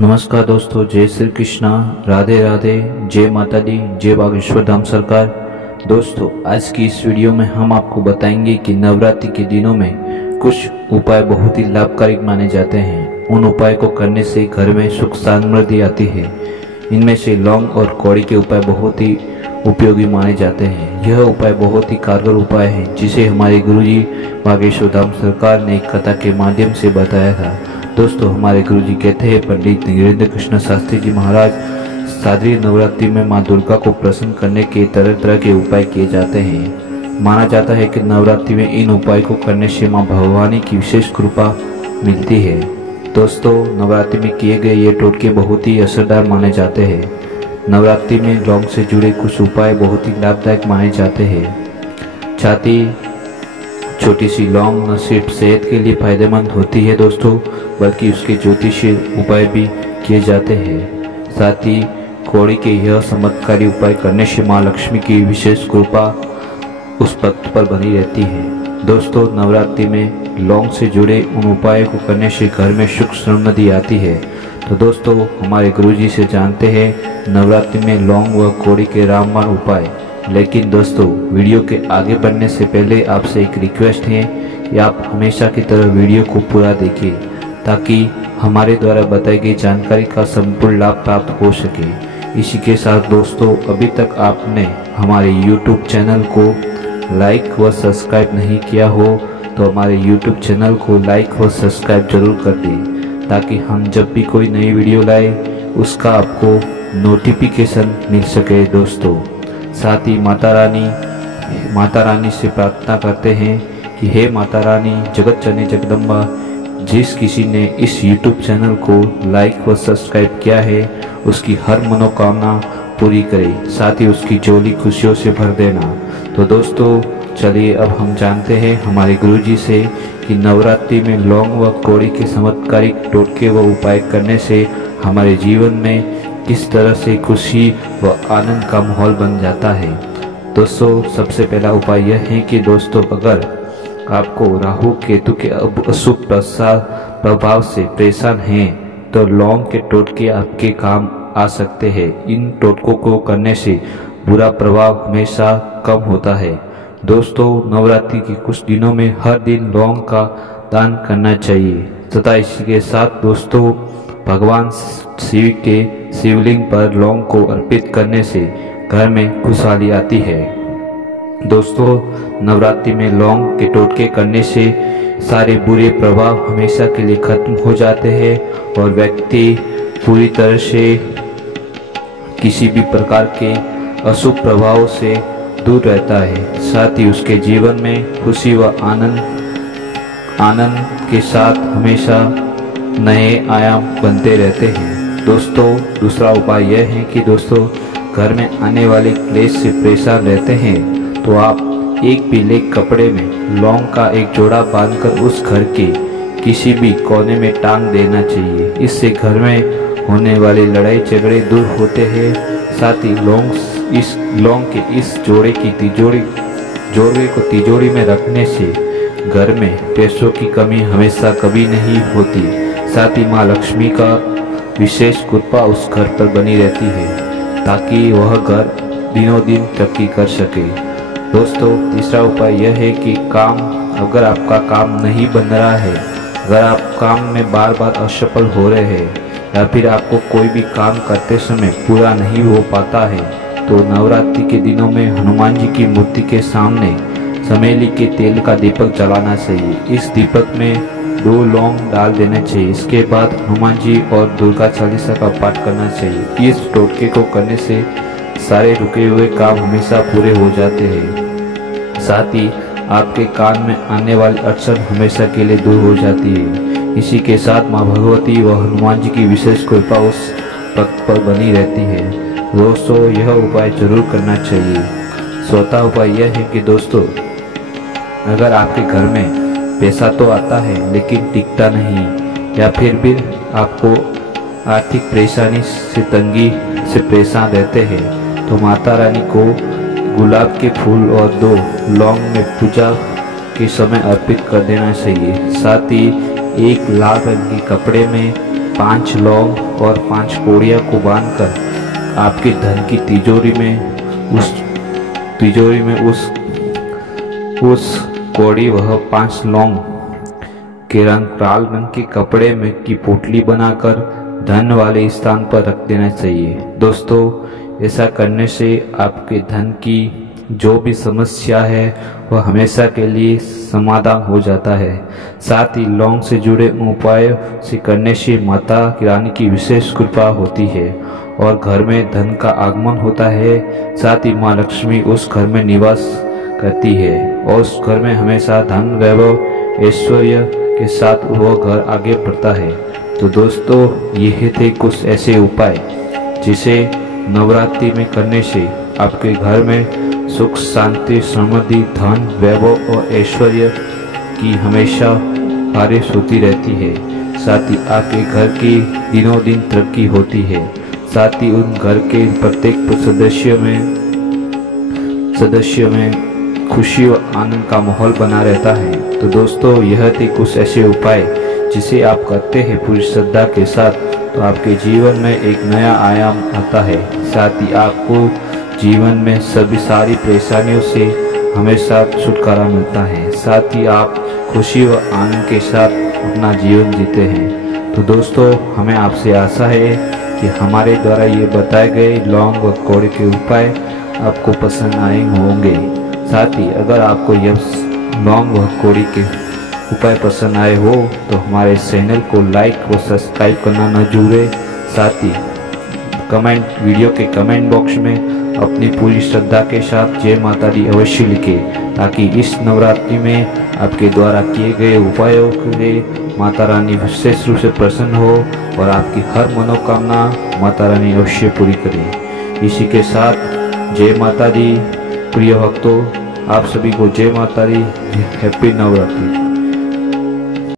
नमस्कार दोस्तों, जय श्री कृष्णा, राधे राधे, जय माता दी, जय बागेश्वर धाम सरकार। दोस्तों, आज की इस वीडियो में हम आपको बताएंगे कि नवरात्रि के दिनों में कुछ उपाय बहुत ही लाभकारी माने जाते हैं। उन उपाय को करने से घर में सुख समृद्धि आती है। इनमें से लौंग और कौड़ी के उपाय बहुत ही उपयोगी माने जाते हैं। यह उपाय बहुत ही कारगर उपाय है जिसे हमारे गुरुजी बागेश्वर धाम सरकार ने एक कथा के माध्यम से बताया था। दोस्तों, हमारे गुरुजी कहते हैं, पंडित नीरेंद्र कृष्ण शास्त्री जी महाराज, शारदीय नवरात्रि में मां दुर्गा को प्रसन्न करने के तरह तरह के उपाय किए जाते हैं। माना जाता है कि नवरात्रि में इन उपाय को करने से मां भवानी की विशेष कृपा मिलती है। दोस्तों, नवरात्रि में किए गए ये टोटके बहुत ही असरदार माने जाते हैं। नवरात्रि में लौंग से जुड़े कुछ उपाय बहुत ही लाभदायक माने जाते हैं। छाती छोटी सी लौंग न सिर्फ सेहत के लिए फायदेमंद होती है दोस्तों, बल्कि उसके ज्योतिषीय उपाय भी किए जाते हैं। साथ ही कौड़ी के यह चमत्कारी उपाय करने से मां लक्ष्मी की विशेष कृपा उस भक्त पर बनी रहती है। दोस्तों, नवरात्रि में लौंग से जुड़े उन उपायों को करने से घर में सुख समृद्धि आती है। तो दोस्तों, हमारे गुरुजी से जानते हैं नवरात्रि में लौंग व कौड़ी के रामबाण उपाय। लेकिन दोस्तों, वीडियो के आगे बढ़ने से पहले आपसे एक रिक्वेस्ट है कि आप हमेशा की तरह वीडियो को पूरा देखें ताकि हमारे द्वारा बताई गई जानकारी का संपूर्ण लाभ प्राप्त हो सके। इसी के साथ दोस्तों, अभी तक आपने हमारे YouTube चैनल को लाइक व सब्सक्राइब नहीं किया हो तो हमारे YouTube चैनल को लाइक व सब्सक्राइब जरूर कर दें ताकि हम जब भी कोई नई वीडियो लाए उसका आपको नोटिफिकेशन मिल सके। दोस्तों, साथ ही माता रानी से प्रार्थना करते हैं कि हे माता रानी, जगत जननी जगदम्बा, जिस किसी ने इस YouTube चैनल को लाइक व सब्सक्राइब किया है उसकी हर मनोकामना पूरी करे, साथ ही उसकी झोली खुशियों से भर देना। तो दोस्तों, चलिए अब हम जानते हैं हमारे गुरुजी से कि नवरात्रि में लौंग व कौड़ी के चमत्कारिक टोटके व उपाय करने से हमारे जीवन में किस तरह से खुशी व आनंद का माहौल बन जाता है। दोस्तों, सबसे पहला उपाय यह है कि दोस्तों, अगर आपको राहु केतु के अशुभ प्रभाव से परेशान हैं तो लौंग के टोटके आपके काम आ सकते हैं। इन टोटकों को करने से बुरा प्रभाव हमेशा कम होता है। दोस्तों, नवरात्रि के कुछ दिनों में हर दिन लौंग का दान करना चाहिए तथा इसी के साथ दोस्तों, भगवान शिव के शिवलिंग पर लौंग को अर्पित करने से घर में खुशहाली आती है। दोस्तों, नवरात्रि में लौंग के टोटके करने से सारे बुरे प्रभाव हमेशा के लिए खत्म हो जाते हैं और व्यक्ति पूरी तरह से किसी भी प्रकार के अशुभ प्रभाव से दूर रहता है। साथ ही उसके जीवन में खुशी व आनंद के साथ हमेशा नए आयाम बनते रहते हैं। दोस्तों, दूसरा उपाय यह है कि दोस्तों, घर में आने वाले क्लेश से परेशान रहते हैं तो आप एक पीले कपड़े में लौंग का एक जोड़ा बांधकर उस घर के किसी भी कोने में टांग देना चाहिए। इससे घर में होने वाली लड़ाई झगड़े दूर होते हैं। साथ ही लौंग के इस जोड़े को तिजोरी में रखने से घर में पैसों की कमी हमेशा कभी नहीं होती। साथ ही माँ लक्ष्मी का विशेष कृपा उस घर पर बनी रहती है ताकि वह घर दिनों दिन तरक्की कर सके। दोस्तों, तीसरा उपाय यह है कि अगर आपका काम नहीं बन रहा है, अगर आप काम में बार बार असफल हो रहे हैं या फिर आपको कोई भी काम करते समय पूरा नहीं हो पाता है तो नवरात्रि के दिनों में हनुमान जी की मूर्ति के सामने चमेली के तेल का दीपक जलाना चाहिए। इस दीपक में 2 लौंग डाल देना चाहिए। इसके बाद हनुमान जी और दुर्गा चालीसा का पाठ करना चाहिए। इस टोटके को करने से सारे रुके हुए काम हमेशा पूरे हो जाते हैं। साथ ही आपके कान में आने वाली अड़चन हमेशा के लिए दूर हो जाती है। इसी के साथ माँ भगवती व हनुमान जी की विशेष कृपा उस भक्त पर बनी रहती है। दोस्तों, यह उपाय जरूर करना चाहिए। चौथा उपाय यह है कि दोस्तों, अगर आपके घर में पैसा तो आता है लेकिन टिकता नहीं या फिर भी आपको आर्थिक परेशानी से तंगी से परेशान रहते हैं तो माता रानी को गुलाब के फूल और 2 लौंग में पूजा के समय अर्पित कर देना चाहिए। साथ ही एक लाल रंग के कपड़े में 5 लौंग और 5 कोड़िया को बांधकर आपके धन की तिजोरी में उस कोड़ी वह 5 लौंग के लाल रंग के कपड़े में की पोटली बनाकर धन वाले स्थान पर रख देना चाहिए। दोस्तों, ऐसा करने से आपके धन की जो भी समस्या है वह हमेशा के लिए समाधान हो जाता है। साथ ही लौंग से जुड़े उपायों से करने से माता रानी की विशेष कृपा होती है और घर में धन का आगमन होता है। साथ ही माँ लक्ष्मी उस घर में निवास करती है और उस घर में हमेशा धन, वैभव, ऐश्वर्य के साथ वह घर आगे बढ़ता है। तो दोस्तों, ये थे कुछ ऐसे उपाय जिसे नवरात्रि में करने से आपके घर में सुख, शांति, समृद्धि, धन, वैभव और ऐश्वर्य की हमेशा बारिश होती रहती है। साथ ही आपके घर की दिनों दिन तरक्की होती है। साथ ही उन घर के प्रत्येक सदस्य में खुशी और आनंद का माहौल बना रहता है। तो दोस्तों, यह थे कुछ ऐसे उपाय जिसे आप करते हैं पूरी श्रद्धा के साथ, तो आपके जीवन में एक नया आयाम आता है। साथ ही आपको जीवन में सारी परेशानियों से हमेशा छुटकारा मिलता है। साथ ही आप खुशी व आनंद के साथ अपना जीवन जीते हैं। तो दोस्तों, हमें आपसे आशा है कि हमारे द्वारा ये बताए गए लौंग व कोड़े के उपाय आपको पसंद आए होंगे। साथ ही अगर आपको यह लौंग व कोड़ी के उपाय पसंद आए हो तो हमारे चैनल को लाइक व सब्सक्राइब करना न भूलें। साथ ही वीडियो के कमेंट बॉक्स में अपनी पूरी श्रद्धा के साथ जय माता दी अवश्य लिखें, ताकि इस नवरात्रि में आपके द्वारा किए गए उपायों के लिए माता रानी विशेष रूप से प्रसन्न हो और आपकी हर मनोकामना माता रानी अवश्य पूरी करे। इसी के साथ जय माता दी। प्रिय भक्तों, आप सभी को जय माता दी, हैप्पी नवरात्रि।